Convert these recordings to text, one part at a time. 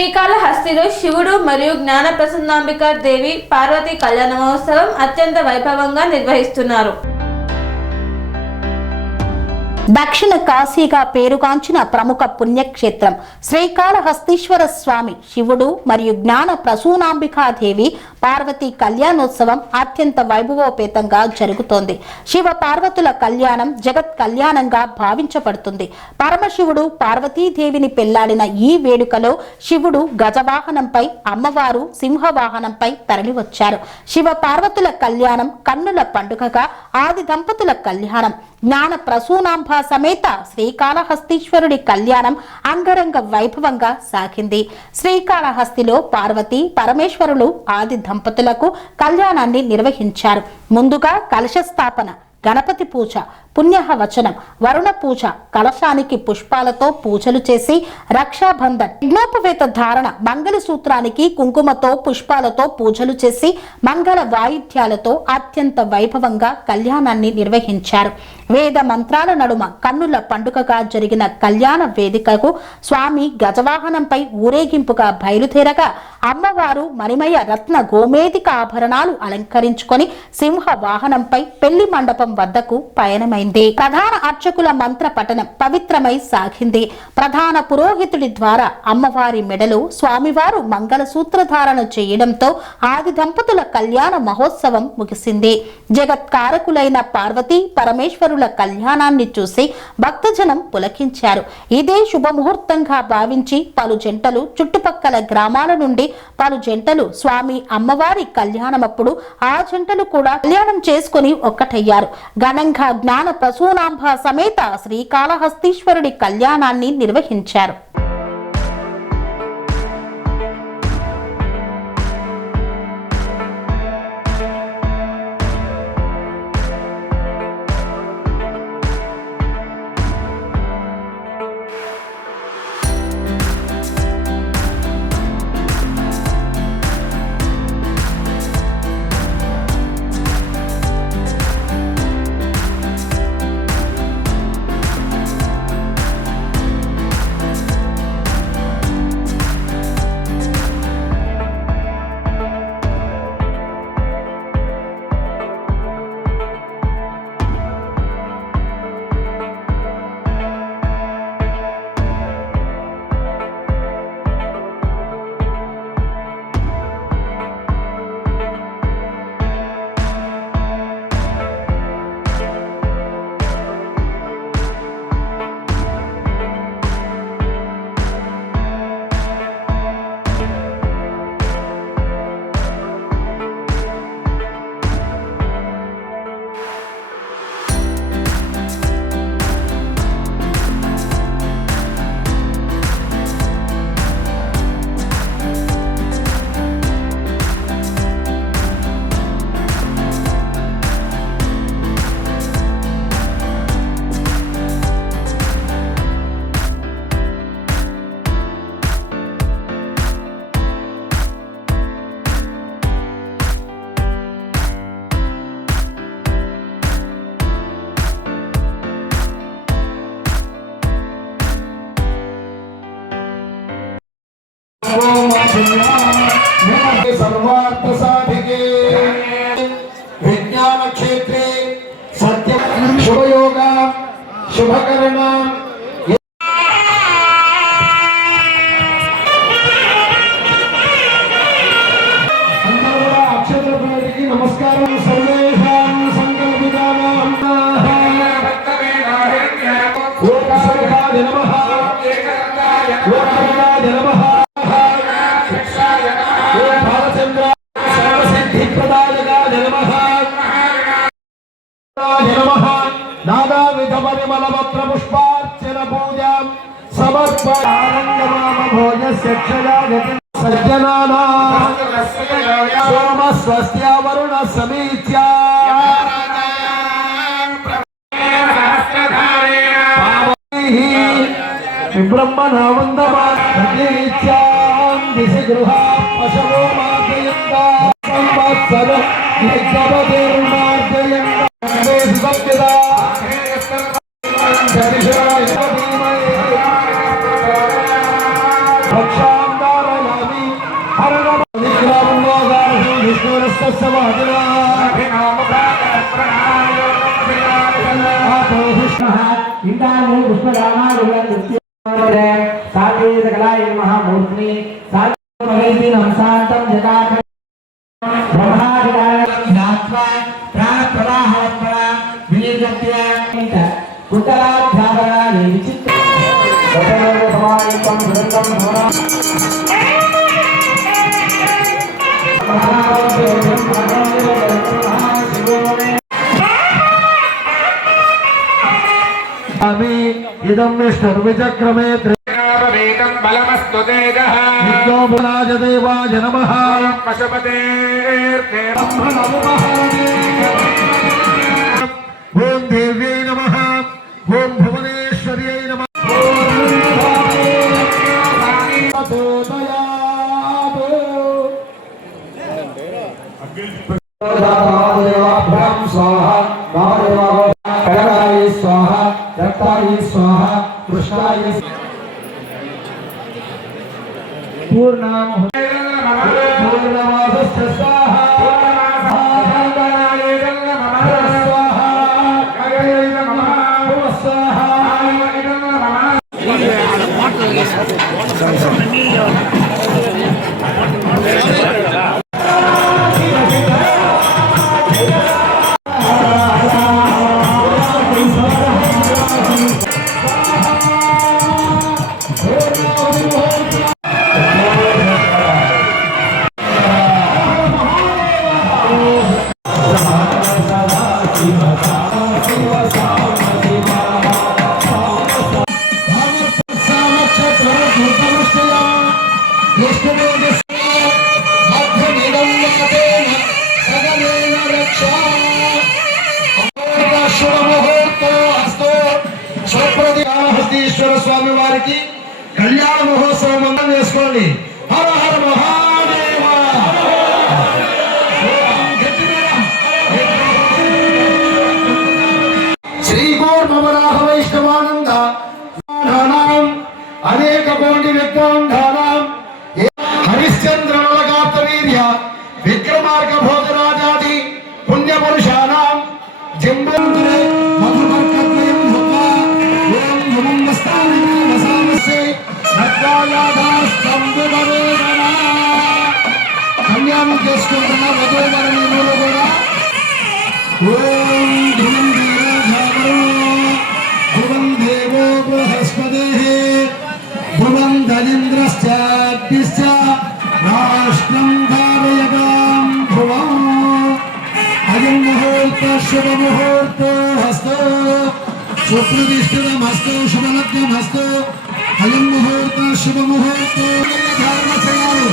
శ్రీకాళహస్తిలో శివుడు మరియు జ్ఞాన ప్రసన్నాంబికా దేవి పార్వతీ కళ్యాణ మహోత్సవం అత్యంత వైభవంగా నిర్వహిస్తున్నారు. దక్షిణ కాశీగా పేరుగాంచిన ప్రముఖ పుణ్యక్షేత్రం శ్రీకాళహస్తీశ్వర స్వామి శివుడు మరియు జ్ఞాన ప్రసూనాంబికాదేవి పార్వతీ కళ్యాణోత్సవం అత్యంత వైభవోపేతంగా జరుగుతోంది. శివ పార్వతుల కళ్యాణం జగత్ కళ్యాణంగా భావించబడుతుంది. పరమశివుడు పార్వతీదేవిని పెళ్లాడిన ఈ వేడుకలో శివుడు గజవాహనంపై, అమ్మవారు సింహవాహనంపై తరలివచ్చారు. శివ పార్వతుల కళ్యాణం కన్నుల పండుగగా, ఆది దంపతుల కళ్యాణం జ్ఞాన ప్రసూనాంబ సమేత శ్రీకాళహస్తీశ్వరుడి కళ్యాణం అంగరంగ వైభవంగా సాగింది. శ్రీకాళహస్తిలో పార్వతీ పరమేశ్వరులు ఆది దంపతులకు కళ్యాణాన్ని నిర్వహించారు. ముందుగా కలశ స్థాపన, గణపతి పూజ, పుణ్యవచనం, వరుణ పూజ, కలశానికి పుష్పాలతో పూజలు చేసి రక్షాబంధన్, యజ్ఞోపవేత ధారణ, మంగళసూత్రానికి కుంకుమతో పుష్పాలతో పూజలు చేసి మంగళ వాయిద్యాలతో అత్యంత వైభవంగా కళ్యాణాన్ని నిర్వహించారు. వేద మంత్రాల నడుమ కన్నుల పండుగగా జరిగిన కళ్యాణ వేదికకు స్వామి గజవాహనంపై ఊరేగింపుగా బయలుదేరగా అమ్మవారు మణిమయ రత్న గోమేదిక ఆభరణాలు అలంకరించుకొని సింహ వాహనంపై పెళ్లి మండపం వద్దకు పయనమైంది. ప్రధాన అర్చకుల మంత్ర పఠనం పవిత్రమై సాగింది. ప్రధాన పురోహితుడి ద్వారా అమ్మవారి మెడలో స్వామివారు మంగళ సూత్రధారణ చేయడంతో ఆది దంపతుల కళ్యాణ మహోత్సవం ముగిసింది. జగత్కారకులైన పార్వతీ పరమేశ్వరుల కళ్యాణాన్ని చూసి భక్తజనం పులకించారు. ఇదే శుభముహూర్తంగా భావించి పలు జంటలు చుట్టుపక్కల గ్రామాల నుండి పలు జంటలు స్వామి అమ్మవారి కళ్యాణమప్పుడు ఆ జంటలు కూడా కళ్యాణం చేసుకుని ఒక్కటయ్యారు. ఘనంగా జ్ఞాన ప్రసూనాంబ సమేత శ్రీకాళహస్తీశ్వరుడి కళ్యాణాన్ని నిర్వహించారు. सर्वार्थ साधिके विज्ञान क्षेत्रे सत्य शुभ योगा शुभकर्म नमस्कारं सर्वेषां संकल्पितानां ओंकाराय नमः ओंकाराय नमः नानाविधपरिमलपत्र पुष्पार्चन पूजा समर्पयामभोजस्य क्षयागति सज्जनानां सोमस्वस्य वरुण समीत्या ब्रह्मणा वन्दमानीत्यां दिशि गृहा पशवो मार्जयन्ता संवत्सर यज्ञपतिर्मार्जयन्ता सप्तदा भक्षां इंदाने पुष्पदानादिव्यं साकेतकलाय नमः मूर्तिनि साकेतमहेन्द्रिनं शान्तं जटाख ब्रह्मादिनाय ज्ञात्वा प्राणप्रवाहवत्परा विनिर्गत्य कुतलाध्यापनानि विचित्र समायुक्तं वृन्दं भवनं इदं विष्णुर्विचक्रमे वेदं बलमस्तु तेजः विद्योपराज देवाय नमः पशुपतेर्थे ओं देव्यै नमः ओं भुवनेश्वर्यै नमः स्वाहा कनकाय स्वाहा रक्ताय स्वाहा कृष्णाय पूर्णमासश्च स्वाहा హస్తీశ్వర స్వామి వారికి కళ్యాణ మహోత్సవం అందరం చేసుకోండి. హర హర మహాదేవ. శ్రీ గోర్మవరాహ వైష్ణవానంద అనేక కోటి విద్వాంధానాం హరిశ్చంద్ర నలగాత వీర్య విక్రమార్క భోజరాజాది పుణ్య పురుషానాం జింబంతురే మధుమర్కద్వయం భూత్వా ఓం నమస్తేన వసామస్యై రత్నాయాదాస్తంభువరేదన. కళ్యాణం చేసుకుంటున్న వధూవరులు కూడా ఓం ధ్రువం వీరధామరో ధ్రువం దేవో బృహస్పతిః ధ్రువం ధనింద్రశ్చాగ్నిశ్చ రాష్ట్రం ధారయతాం ధ్రువం. అయం ముహూర్త శుభ ముహూర్తో హస్తో సుప్రతిష్ఠితమస్తు శుభలగ్నమస్తు. అయం ముహూర్త శుభ ముహూర్తో ధారణ చేయాలి.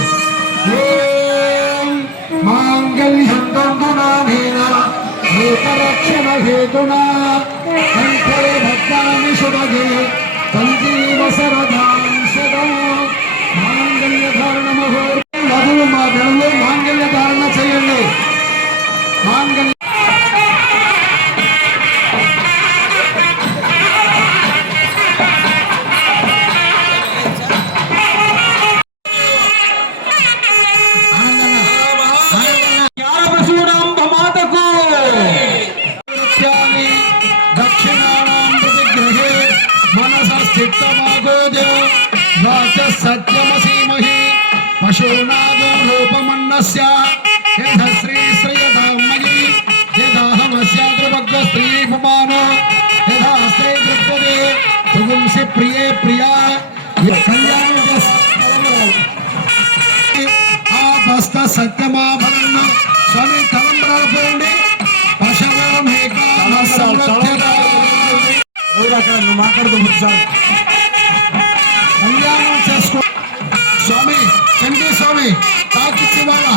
ఓం మాంగళ్యం దండునానేన ఏకరక్షణ హేతునా కంఠే భద్రామి శుభగే సంజీవ శరదాం సదా. మాంగళ్య ధారణ ముహూర్తం వధువు మా గణంలో మాంగళ్య ధారణ చేయండి. మాంగళ్య దక్షిణానాం ప్రతిగ్రహే మనసస్థితమాగోద్య సత్యమసీమహి పశూనాదో రూపమన్నస్య యథ శ్రీ శ్రీయదామయి యదాహమస్యాద్రభగ్గ స్త్రీ పుమానో యథా స్త్రీ దృక్పదే తుగుంసి ప్రియే ప్రియా కళ్యాణ ఆపస్థ సత్యమాభరణ స్వామి తలంబరాలు పోయండి. పశవో మేకా మాట్లాడుతూ కళ్యాణం చేసుకో. స్వామి చండీ స్వామి తాకిచ్చి వాళ్ళ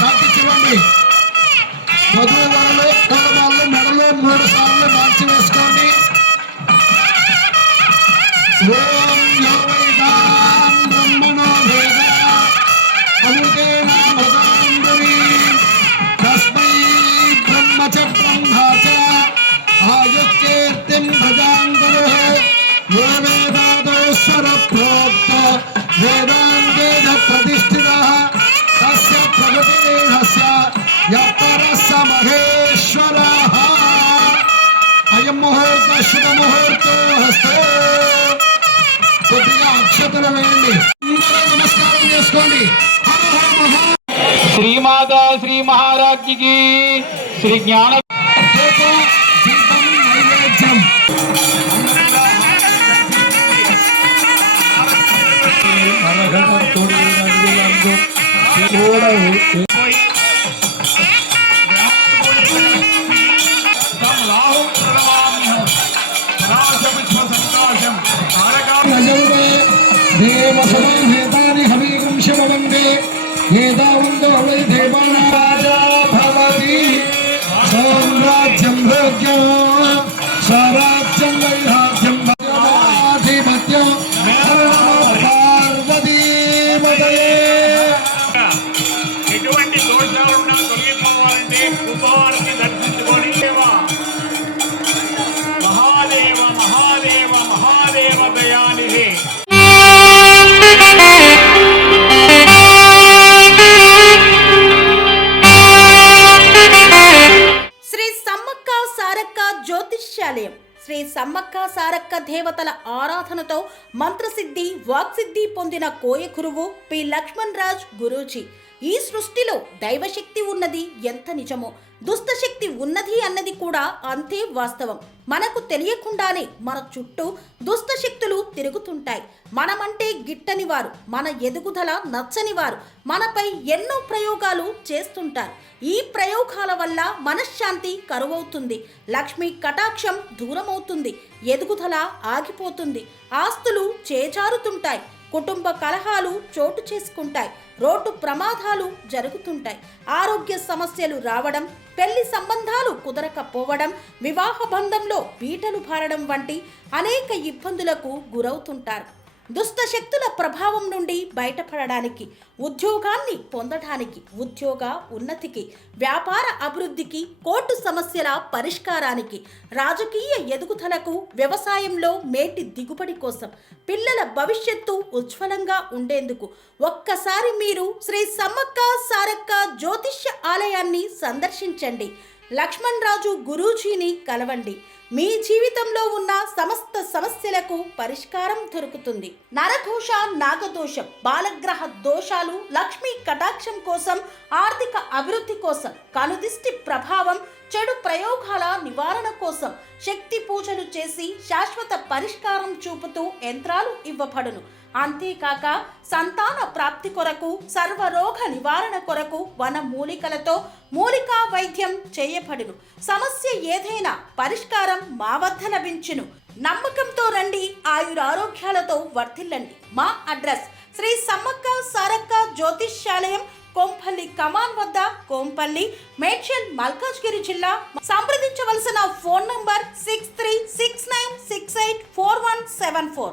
తాకిచ్చివ్వండి. వధువు వాళ్ళు పూలమాలను మెడలో 3 సార్లు మార్చి వేసుకోండి. ఓం యో వైదాం బ్రహ్మణో వేద అమృతేనామృతాంబరీ తస్మై బ్రహ్మ చ బ్రహ్మా చ ఆయుఃకీర్తిం భజాంగురుః యో వేదాదోస్వర ప్రోక్త వేదాంగేన ప్రతిష్ఠితః తస్య ప్రగతిరేహస్య యః పరస్య మహేశ్వరः అక్షతలు వేయండి. అందరూ నమస్కారం చేసుకోండి. హర హర మహా శ్రీమాతా శ్రీ మహారాజ్ఞికి శ్రీ జ్ఞాన దీపం నైవేద్యం. దేవసమాహేతాని హవీగుంశమవందే ఏదావందో వై దేవానారాజా భవతి సామ్రాజ్యం భోగ్యం స్వరాజ్యం వైరాజ్యం ఆధిపత్యం పార్వతీపతయే. ఎటువంటి దోషాలున్నా తొలగిపోవాలంటే కుమారుని దర్శించుకొని మహాదేవ మహాదేవ మహాదేవ దయానిధి. శ్రీ సమ్మక్క సారక్క జ్యోతిష్యాలయం శ్రీ సమ్మక్క సారక్క దేవతల ఆరాధనతో మంత్రసిద్ధి వాక్సిద్ధి పొందిన కోయ గురువు పి లక్ష్మణ్ రాజ్ గురూజీ. ఈ సృష్టిలో దైవశక్తి ఉన్నది ఎంత నిజమో దుష్టశక్తి ఉన్నది అన్నది కూడా అంతే వాస్తవం. మనకు తెలియకుండానే మన చుట్టూ దుష్టశక్తులు తిరుగుతుంటాయి. మనమంటే గిట్టని వారు, మన ఎదుగుదల నచ్చని వారు మనపై ఎన్నో ప్రయోగాలు చేస్తుంటారు. ఈ ప్రయోగాల వల్ల మనశ్శాంతి కరువవుతుంది, లక్ష్మీ కటాక్షం దూరమవుతుంది, ఎదుగుదల ఆగిపోతుంది, ఆస్తులు చేజారుతుంటాయి, కుటుంబ కలహాలు చోటు చేసుకుంటాయి, రోడ్డు ప్రమాదాలు జరుగుతుంటాయి, ఆరోగ్య సమస్యలు రావడం, పెళ్లి సంబంధాలు కుదరకపోవడం, వివాహ బంధంలో బీటలు భారడం వంటి అనేక ఇబ్బందులకు గురవుతుంటారు. దుష్ట శక్తుల ప్రభావం నుండి బయటపడడానికి, ఉద్యోగాన్ని పొందడానికి, ఉద్యోగ ఉన్నతికి, వ్యాపార అభివృద్ధికి, కోర్టు సమస్యల పరిష్కారానికి, రాజకీయ ఎదుగుదలకు, వ్యవసాయంలో మేటి దిగుబడి కోసం, పిల్లల భవిష్యత్తు ఉజ్వలంగా ఉండేందుకు ఒక్కసారి మీరు శ్రీ సమ్మక్క సారక్క జ్యోతిష్య ఆలయాన్ని సందర్శించండి. లక్ష్మణ్ రాజు గురూజీని కలవండి. మీ జీవితంలో ఉన్న సమస్త సమస్యలకు పరిష్కారం దొరుకుతుంది. నరదోష, నాగదోషం, బాలగ్రహ దోషాలు, లక్ష్మీ కటాక్షం కోసం, ఆర్థిక అభివృద్ధి కోసం, కనుదిష్టి ప్రభావం, చెడు ప్రయోగాల నివారణ కోసం శక్తి పూజలు చేసి శాశ్వత పరిష్కారం చూపుతూ యంత్రాలు ఇవ్వబడును. అంతేకాక సంతాన ప్రాప్తి కొరకు, సర్వరోగ నివారణ కొరకు వన మూలికలతో మూలికా వైద్యం చేయబడును. సమస్య ఏదైనా పరిష్కారం మా వద్ద లభించును. నమ్మకంతో రండి, ఆయురారోగ్యాలతో వర్ధిల్లండి. మా అడ్రస్ శ్రీ సమ్మక్క సారక్క జ్యోతిష్యాలయం, కోంపల్లి కమాన్ వద్ద, కోంపల్లి, మేడ్చల్, మల్కాజ్గిరి జిల్లా. సంప్రదించవలసిన ఫోన్ నంబర్ 6369684174.